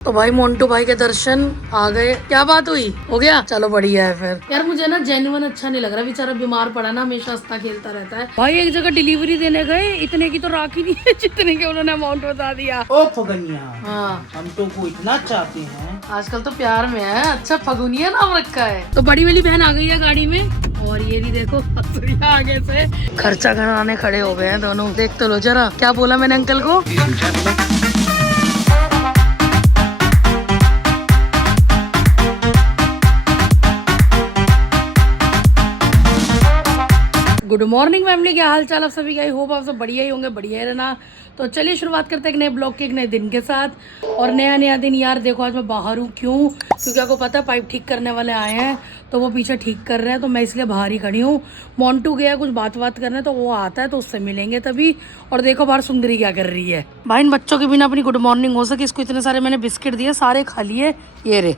तो भाई मोन्टू भाई के दर्शन आ गए। क्या बात हुई, हो गया, चलो बढ़िया है फिर। यार मुझे ना जेन्युइन अच्छा नहीं लग रहा, बेचारा बीमार पड़ा ना, हमेशा हंसता खेलता रहता है। भाई एक जगह डिलीवरी देने गए, इतने की तो राखी नहीं है जितने के उन्होंने अमाउंट बता दिया। ओ फगनिया, हाँ हम तो को इतना चाहते हैं। आजकल तो प्यार में है। अच्छा फगुनिया नाम रखा है। तो बड़ी वाली बहन आ गई है गाड़ी में, और ये भी देखो आगे से खर्चा कराने खड़े हो गए हैं दोनों। देख तो लो जरा, क्या बोला मैंने अंकल को। गुड मॉर्निंग फैमिली, क्या हाल चाल आप सभी का। आई होप आप सब बढ़िया ही होंगे, बढ़िया ही रहना। तो चलिए शुरुआत करते हैं एक नए ब्लॉग के, एक नए दिन के साथ। और नया दिन। यार देखो आज मैं बाहर हूँ, क्यों? क्योंकि आपको पता है पाइप ठीक करने वाले आए हैं, तो वो पीछे ठीक कर रहे हैं, तो मैं इसलिए बाहर ही खड़ी हूँ। मोन्टू गया कुछ बात करने, तो वो आता है तो उससे मिलेंगे तभी। और देखो बाहर सुंदरी क्या कर रही है। भाई इन बच्चों के बिना अपनी गुड मॉर्निंग हो सके। इसको इतने सारे मैंने बिस्किट दिए, सारे खा लिए। ये रे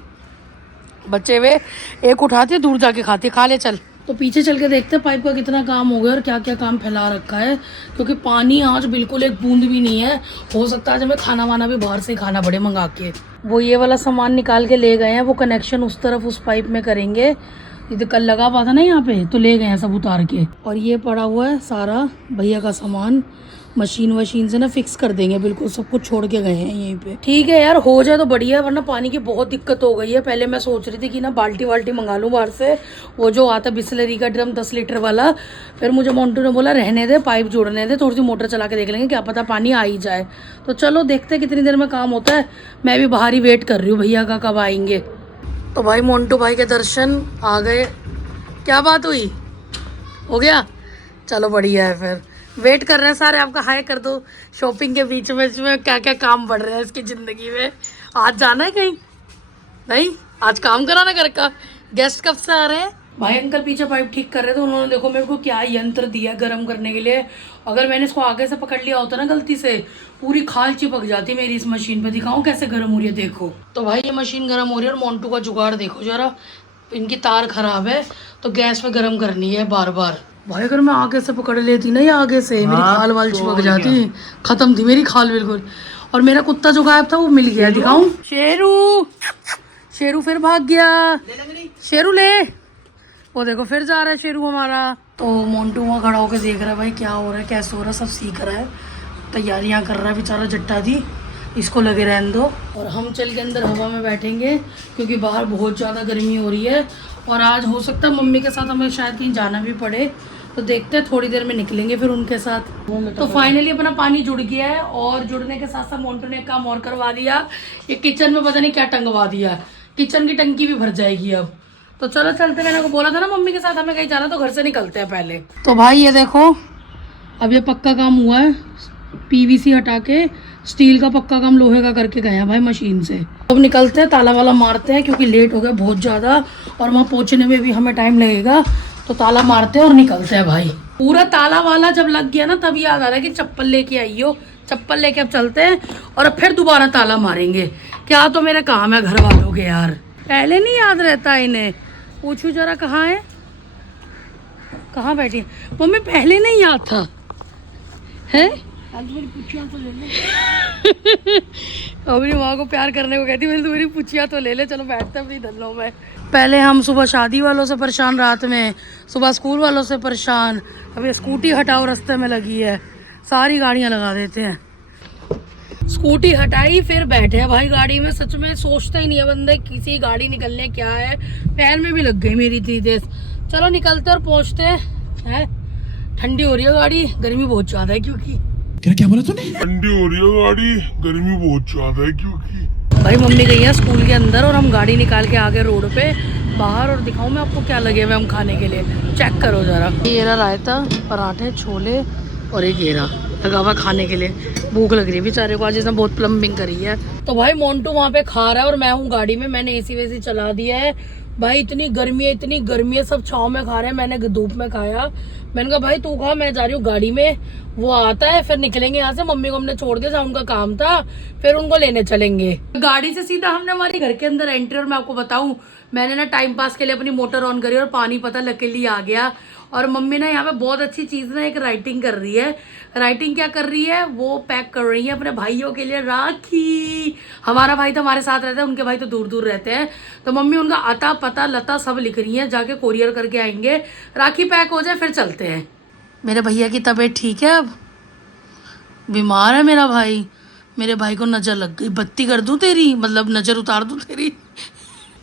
बच्चे वे, एक उठाते दूर जाके खाते, खा ले चल। तो पीछे चल के देखते हैं पाइप का कितना काम हो गया और क्या क्या काम फैला रखा है, क्योंकि पानी आज बिल्कुल एक बूंद भी नहीं है। हो सकता है आज हमें खाना वाना भी बाहर से खाना पड़े मंगा के। वो ये वाला सामान निकाल के ले गए हैं, वो कनेक्शन उस तरफ उस पाइप में करेंगे। ये तो कल लगा हुआ था ना यहाँ पे, तो ले गए हैं सब उतार के। और ये पड़ा हुआ है सारा भैया का सामान, मशीन वशीन से ना फिक्स कर देंगे, बिल्कुल सब कुछ छोड़ के गए हैं यहीं पे। ठीक है यार, हो जाए तो बढ़िया है, वरना पानी की बहुत दिक्कत हो गई है। पहले मैं सोच रही थी कि ना बाल्टी वाल्टी मंगा लूँ बाहर से, वो जो आता बिस्लरी का ड्रम 10 लीटर वाला। फिर मुझे मोन्टू ने बोला रहने दे, पाइप जोड़ने दे, थोड़ी सी मोटर चला के देख लेंगे, क्या पता पानी आ ही जाए। तो चलो देखते हैं कितनी देर में काम होता है। मैं भी बाहर ही वेट कर रही हूँ भैया का कब आएंगे। तो भाई मोन्टू भाई के दर्शन आ गए। क्या बात हुई, हो गया, चलो बढ़िया है फिर। वेट कर रहे हैं सारे, आपका हाय कर दो। शॉपिंग के बीच में क्या क्या काम बढ़ रहे हैं इसकी ज़िंदगी में। आज जाना है कहीं? नहीं, आज काम कराना घर का। गेस्ट कब से आ रहे हैं? भाई अंकल पीछे पाइप ठीक कर रहे थे, उन्होंने देखो मेरे को क्या यंत्र दिया गर्म करने के लिए। अगर मैंने इसको आगे से पकड़ लिया होता ना गलती से, पूरी खाल चिपक जाती मेरी इस मशीन पे। दिखाऊं कैसे गर्म हो रही है, देखो। तो भाई ये मशीन गर्म हो रही है, और मोन्टू का जुगाड़ देखो जरा। इनकी तार खराब है, तो गैस पे गर्म करनी है बार बार। भाई अगर मैं आगे से पकड़ लेती ना, या आगे से मेरी खाल वाल चिपक जाती, खत्म थी मेरी खाल बिल्कुल। और मेरा कुत्ता जो गायब था वो मिल गया, दिखाऊं। शेरू फिर भाग गया। शेरू ले, वो देखो फिर जा रहा है शेरू हमारा। तो मोन्टू वहाँ खड़ा होकर देख रहा है भाई क्या हो रहा है, कैसे हो रहा है, सब सीख रहा है, तैयारियां कर रहा है बेचारा जट्टा दी। इसको लगे रहने दो, और हम चल के अंदर हवा में बैठेंगे, क्योंकि बाहर बहुत ज़्यादा गर्मी हो रही है। और आज हो सकता है मम्मी के साथ हमें शायद कहीं जाना भी पड़े, तो देखते हैं थोड़ी देर में निकलेंगे फिर उनके साथ। तो फाइनली अपना पानी जुड़ गया है, और जुड़ने के साथ साथ मोन्टू ने एक काम और करवा दिया। ये किचन में पता नहीं क्या टंगवा दिया, किचन की टंकी भी भर जाएगी अब। तो चलो चलते, मैंने को बोला था ना मम्मी के साथ हमें कहीं जाना, तो घर से निकलते हैं पहले। तो भाई ये देखो, अब ये पक्का काम हुआ है, पीवीसी हटा के स्टील का पक्का काम लोहे का करके गए हैं भाई मशीन से। अब निकलते हैं, ताला वाला मारते हैं, क्योंकि लेट हो गया बहुत ज़्यादा, और वहाँ पहुँचने में भी हमें टाइम लगेगा। तो ताला मारते हैं और निकलते हैं भाई। पूरा ताला वाला जब लग गया ना, तब याद आ रहा है कि चप्पल लेके आई हो। चप्पल लेके अब चलते हैं, और अब फिर दोबारा ताला मारेंगे। क्या तो मेरा काम है घर वालों के यार, पहले नहीं याद रहता इन्हें। पूछू जरा कहाँ है, कहाँ बैठी है मम्मी, पहले नहीं याद था है। मेरी पुछिया तो ले ले अपनी माँ को प्यार करने को कहती, मेरी तो मेरी पुछिया तो ले ले। चलो बैठते हैं अपनी धल्लों में। पहले हम सुबह शादी वालों से परेशान, रात में सुबह स्कूल वालों से परेशान। अब ये स्कूटी हटाओ रास्ते में लगी है, सारी गाड़ियाँ लगा देते हैं। स्कूटी हटाई फिर बैठे भाई गाड़ी में। सच में सोचता ही नहीं है बंदे किसी गाड़ी निकलने क्या है। पैर में भी लग गई मेरी इतनी तेज। चलो निकलते और पहुँचते हैं। ठंडी हो रही है गाड़ी, गर्मी बहुत ज़्यादा है क्योंकि। क्या बोला तूने? ठंडी हो रही है गाड़ी, गर्मी बहुत ज्यादा है क्योंकि। भाई मम्मी गई है स्कूल के अंदर, और हम गाड़ी निकाल के आ गए रोड पे बाहर। और दिखाऊं मैं आपको क्या लगे हुए हम खाने के लिए, चेक करो जरा। ये रहा रायता, पराठे, छोले, और एक घेरा लगा हुआ खाने के लिए। भूख लग रही है बेचारे को, आज इसने बहुत प्लम्बिंग करी है। तो भाई मोन्टू वहाँ पे खा रहा है, और मैं हूँ गाड़ी में। मैंने एसी वेसी चला दिया है भाई। इतनी गर्मी है, सब छाँव में खा रहे हैं, मैंने धूप में खाया। मैंने कहा भाई तू खा, मैं जा रही हूँ गाड़ी में। वो आता है फिर निकलेंगे यहाँ से। मम्मी को हमने छोड़ दिया, जहाँ उनका काम था, फिर उनको लेने चलेंगे। गाड़ी से सीधा हमने हमारे घर के अंदर एंट्री। और मैं आपको बताऊं, मैंने ना टाइम पास के लिए अपनी मोटर ऑन करी, और पानी पता लकीली आ गया। और मम्मी ना यहाँ पे बहुत अच्छी चीज़ ना एक राइटिंग कर रही है। राइटिंग क्या कर रही है, वो पैक कर रही है अपने भाइयों के लिए राखी। हमारा भाई तो हमारे साथ रहता है, उनके भाई तो दूर दूर रहते हैं, तो मम्मी उनका आता पता लता सब लिख रही है, जाके कोरियर करके आएंगे, राखी पैक हो जाए फिर चलते हैं। मेरे भैया की तबीयत ठीक है, अब बीमार है मेरा भाई। मेरे भाई को नज़र लग गई, बत्ती कर दूं तेरी, मतलब नज़र उतार दूं तेरी।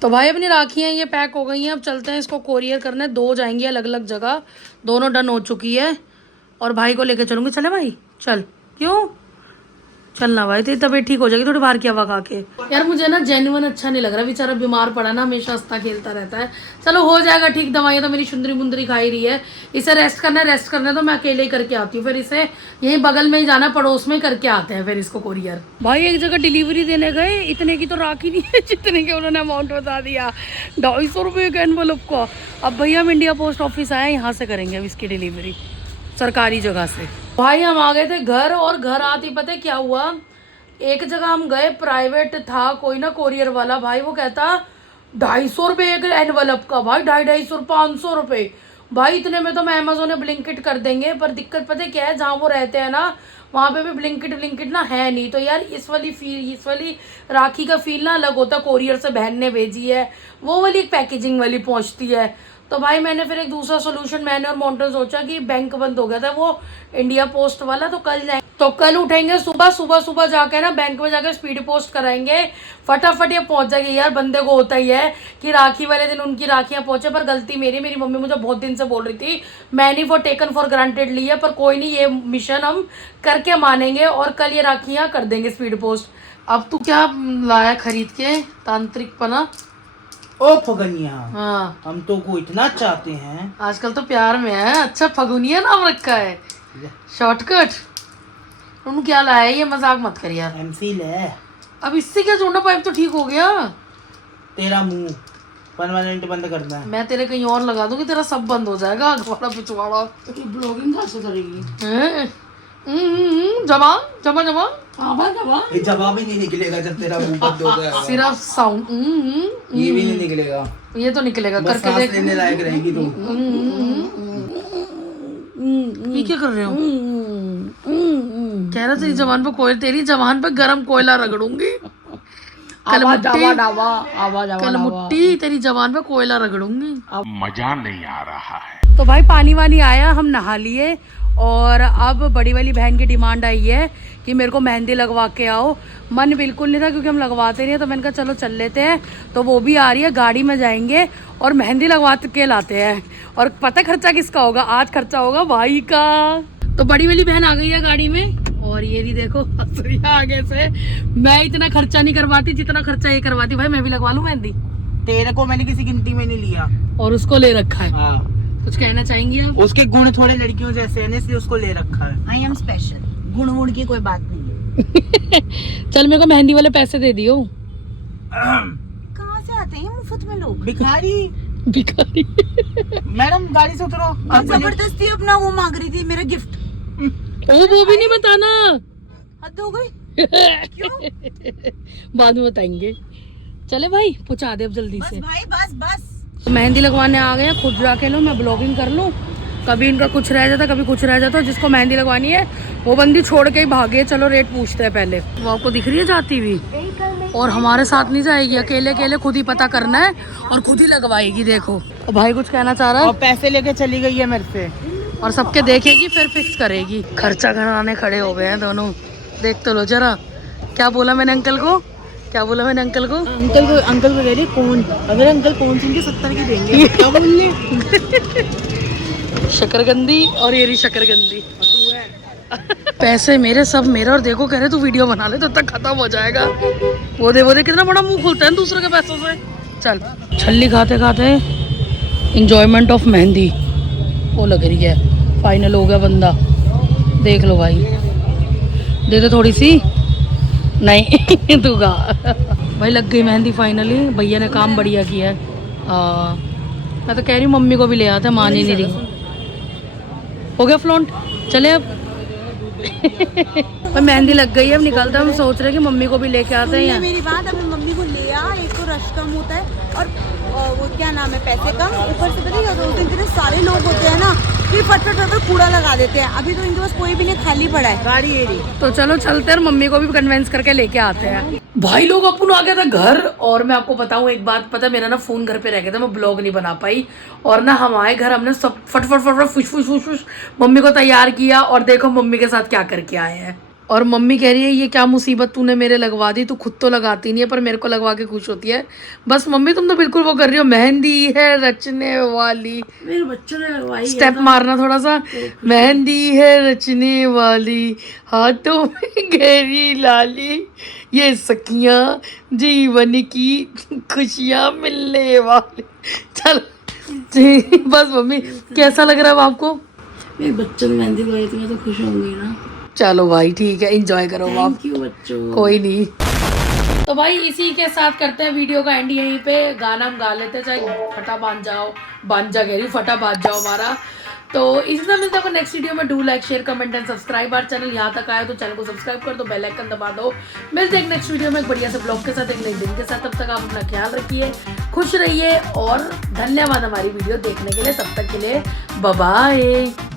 तो भाई अपनी राखियाँ ये पैक हो गई हैं, अब चलते हैं इसको कोरियर करने। 2 जाएंगी अलग अलग जगह, दोनों डन हो चुकी है और भाई को लेके चलूँगी। चले भाई चल, क्यों चलना भाई, तेरी तबीयत ठीक हो जाएगी थोड़ी बाहर की हवा खा के। यार मुझे ना जेन्युइन अच्छा नहीं लग रहा, बेचारा बीमार पड़ा ना, हमेशा हंसता खेलता रहता है। चलो हो जाएगा ठीक, दवाइयाँ तो मेरी सुंदरी मुंदरी खाई रही है। इसे रेस्ट करना है, रेस्ट करना है तो मैं अकेले ही करके आती हूँ, फिर इसे यहीं बगल में ही जाना, पड़ोस में करके आते हैं फिर इसको कोरियर। भाई एक जगह डिलीवरी देने गए, इतने की तो राखी नहीं है जितने के उन्होंने अमाउंट बता दिया, 250 रुपये का एनवलप का। अब भैया हम इंडिया पोस्ट ऑफिस आए, यहाँ से करेंगे अब इसकी डिलीवरी, सरकारी जगह से। भाई हम आ गए थे घर, और घर आते पता है क्या हुआ, एक जगह हम गए, प्राइवेट था कोई ना कोरियर वाला, भाई वो कहता 250 रुपये एक एनवलप का। भाई 250 500 रुपये। भाई इतने में तो मैं अमेजोन में ब्लिंकिट कर देंगे, पर दिक्कत पता है क्या है, जहाँ वो रहते हैं ना वहाँ पे भी ब्लिंकिट ना है नहीं। तो यार इस वाली राखी का फील ना अलग होता, कोरियर से बहन ने भेजी है, वो वाली एक पैकेजिंग वाली पहुँचती है। तो भाई मैंने फिर एक दूसरा सोल्यूशन, मैंने और मोन्टन सोचा कि बैंक बंद हो गया था वो इंडिया पोस्ट वाला, तो कल जाएंगे, तो कल उठेंगे सुबह जाके ना बैंक में जाकर स्पीड पोस्ट कराएंगे, फटाफट ये पहुंच जाएगी। यार बंदे को होता ही है कि राखी वाले दिन उनकी राखियां पहुंचे, पर गलती मेरी मम्मी मुझे बहुत दिन से बोल रही थी, मैंने वो टेकन फॉर ग्रांटेड ली है, पर कोई नहीं, ये मिशन हम करके मानेंगे और कल ये राखियां कर देंगे स्पीड पोस्ट। अब तू क्या लाया खरीद के तांत्रिक पना? ओ फगनिया, हाँ हम तो को इतना चाहते हैं, आजकल तो प्यार में है। अच्छा फगुनिया नाम रखा है, शॉर्टकट। तुम क्या लाया, ये मजाक मत कर यार। MC ले। अब इससे क्या जोड़ना, पाइप तो ठीक हो गया। तेरा मुंह परमानेंट बंद करना है। मैं तेरे कहीं और लगा दूंगी, तेरा सब बंद हो जाएगा, अगवाड़ा पिछवाड़ा। ब्लॉगिंग कहाँ से करेगी? जमा जमा जमा ये जवाब ही नहीं निकलेगा जब तेरा मुंह बंद हो जाएगा। सिर्फ साउंड ये भी नहीं निकलेगा, ये तो निकलेगा, बस करके सांस देख। लेने लायक रहेगी तू। ये क्या कर रहे हो? कह रहा तेरी जबान पे कोयल, तेरी जबान पे गरम कोयला रगड़ूंगी। कल मुट्ठी तेरी जबान पे कोयला रगड़ूंगी। मजा नहीं आ रहा है। तो भाई पानी वानी आया, हम नहा लिए, और अब बड़ी वाली बहन की डिमांड आई है कि मेरे को मेहंदी लगवा के आओ। मन बिल्कुल नहीं था क्योंकि हम लगवाते नहीं है, तो मैंने कहा चलो चल लेते हैं। तो वो भी आ रही है, गाड़ी में जाएंगे और मेहंदी लगवा के लाते हैं। और पता खर्चा किसका होगा? आज खर्चा होगा भाई का। तो बड़ी वाली बहन आ गई है गाड़ी में, और ये नहीं देखो हंस रही है आगे से। मैं इतना खर्चा नहीं करवाती जितना खर्चा ये करवाती। भाई मैं भी लगवा लूँ मेहंदी? तेरे को मैंने किसी गिनती में नहीं लिया, और उसको ले रखा है। हाँ। कुछ कहना चाहेंगे आप? उसके गुण थोड़े लड़कियों जैसे हैं, इसलिए उसको ले रखा है। आई एम स्पेशल, गुण वुण की कोई बात नहीं है। चल मेरे को मेहंदी वाले पैसे दे दियो। कहाँ से आते हैं मुफ्त में लोग? भिखारी। भिखारी। मैडम गाड़ी से उतरो। अब जबरदस्ती अपना वो मांग रही थी, मेरा गिफ्ट। वो भी नहीं बताना, हद हो गई। क्यों? बाद में बताएंगे। चले भाई पहुंचा दे अब जल्दी बस से। भाई बस। तो मेहंदी लगवाने आ गए, खुद जाके लो, मैं ब्लॉगिंग कर लूँ। कभी इनका कुछ रह जाता, कभी कुछ रह जाता। जिसको मेहंदी लगवानी है वो बंदी छोड़ के ही भागे। चलो रेट पूछते हैं पहले। वो आपको दिख रही है जाती हुई, और हमारे साथ नहीं जाएगी, अकेले खुद ही पता करना है और खुद ही लगवाएगी। देखो तो भाई कुछ कहना चाह रहा है, और पैसे लेके चली गई है मेरे से, और सबके देखेगी फिर फिक्स करेगी। खर्चा कराने खड़े हो गए हैं दोनों। देख तो लो जरा, क्या बोला मैंने अंकल को, अंकल को कह रही कौन, अगर अंकल कौन सुन के 70 की देंगे। क्या बोल शकरगंदी, और ये रही शकरगंदी। पैसे मेरे, सब मेरे, और देखो कह रहे तू वीडियो बना ले तो तक खत्म हो जाएगा। वो दे कितना बड़ा मुंह खोलता है दूसरे के पैसों से। चल छल्ली खाते खाते इंजॉयमेंट ऑफ मेहंदी वो लग रही है। फाइनल हो गया बंदा, देख लो भाई। दे दे थोड़ी सी, नहीं तू गा। भाई लग गई मेहंदी फाइनली, भैया ने काम बढ़िया किया है। मैं तो कह रही हूँ मम्मी को भी ले आते, मान ही नहीं रही। हो गया फ्लॉन्ट, चले अब। पर मेहंदी लग गई है, अब निकलता है। हम सोच रहे हैं कि मम्मी को भी लेके आते हैं। मेरी बात, अब मम्मी को ले आ, एक तो रश कम होता है, और वो क्या नाम है, पैसे कम, ऊपर से पता है उस दिन इतने सारे लोग होते हैं ना, फिर फट कूड़ा लगा देते हैं। अभी तो इनके पास कोई भी नहीं, खाली पड़ा है गाड़ी ये रही। तो चलो चलते हैं और मम्मी को भी कन्विंस करके लेके आते हैं। भाई लोग अपन आ गया था घर, और मैं आपको बताऊं एक बात, पता है मेरा ना फोन घर पे रह गया था, मैं ब्लॉग नहीं बना पाई। और ना हम आए घर, हमने सब फट फुश मम्मी को तैयार किया, और देखो मम्मी के साथ क्या करके आए हैं। और मम्मी कह रही है ये क्या मुसीबत तूने मेरे लगवा दी, तू खुद तो लगाती नहीं है पर मेरे को लगवा के खुश होती है। बस मम्मी तुम तो बिल्कुल वो कर रही हो, मेहंदी है रचने वाली, मेरे बच्चों ने लगवाई है। स्टेप मारना थोड़ा सा, मेहंदी है रचने वाली, हाथों में गहरी लाली, ये सखियां जीवन की खुशियां मिलने वाली। चल जी, बस मम्मी कैसा लग रहा है अब आपको? मेरे बच्चों ने मेहंदी लगाई थी, मैं तो खुश होंगी ना। चलो भाई ठीक है, एंजॉय करो आप। थैंक यू बच्चों। कोई नहीं। तो भाई इसी के साथ करते हैं वीडियो का एंड यहीं पे। गाना हम गा लेते हैं, चाहे फटा बांध जाओ, बांध जा कह रही हूँ, फटा बांध जाओ हमारा। तो इसी तरह मिलते हैं नेक्स्ट वीडियो में। Do like share comment and subscribe our channel. यहाँ तक आए तो चैनल को सब्सक्राइब कर दो, बेल आइकन दबा दो। मिलते हैं नेक्स्ट वीडियो में एक बढ़िया से ब्लॉग के साथ, एक नए दिन के साथ। तब तक आप अपना ख्याल रखिए, खुश रहिए, और धन्यवाद हमारी वीडियो देखने के लिए। तब तक के लिए बाय बाय।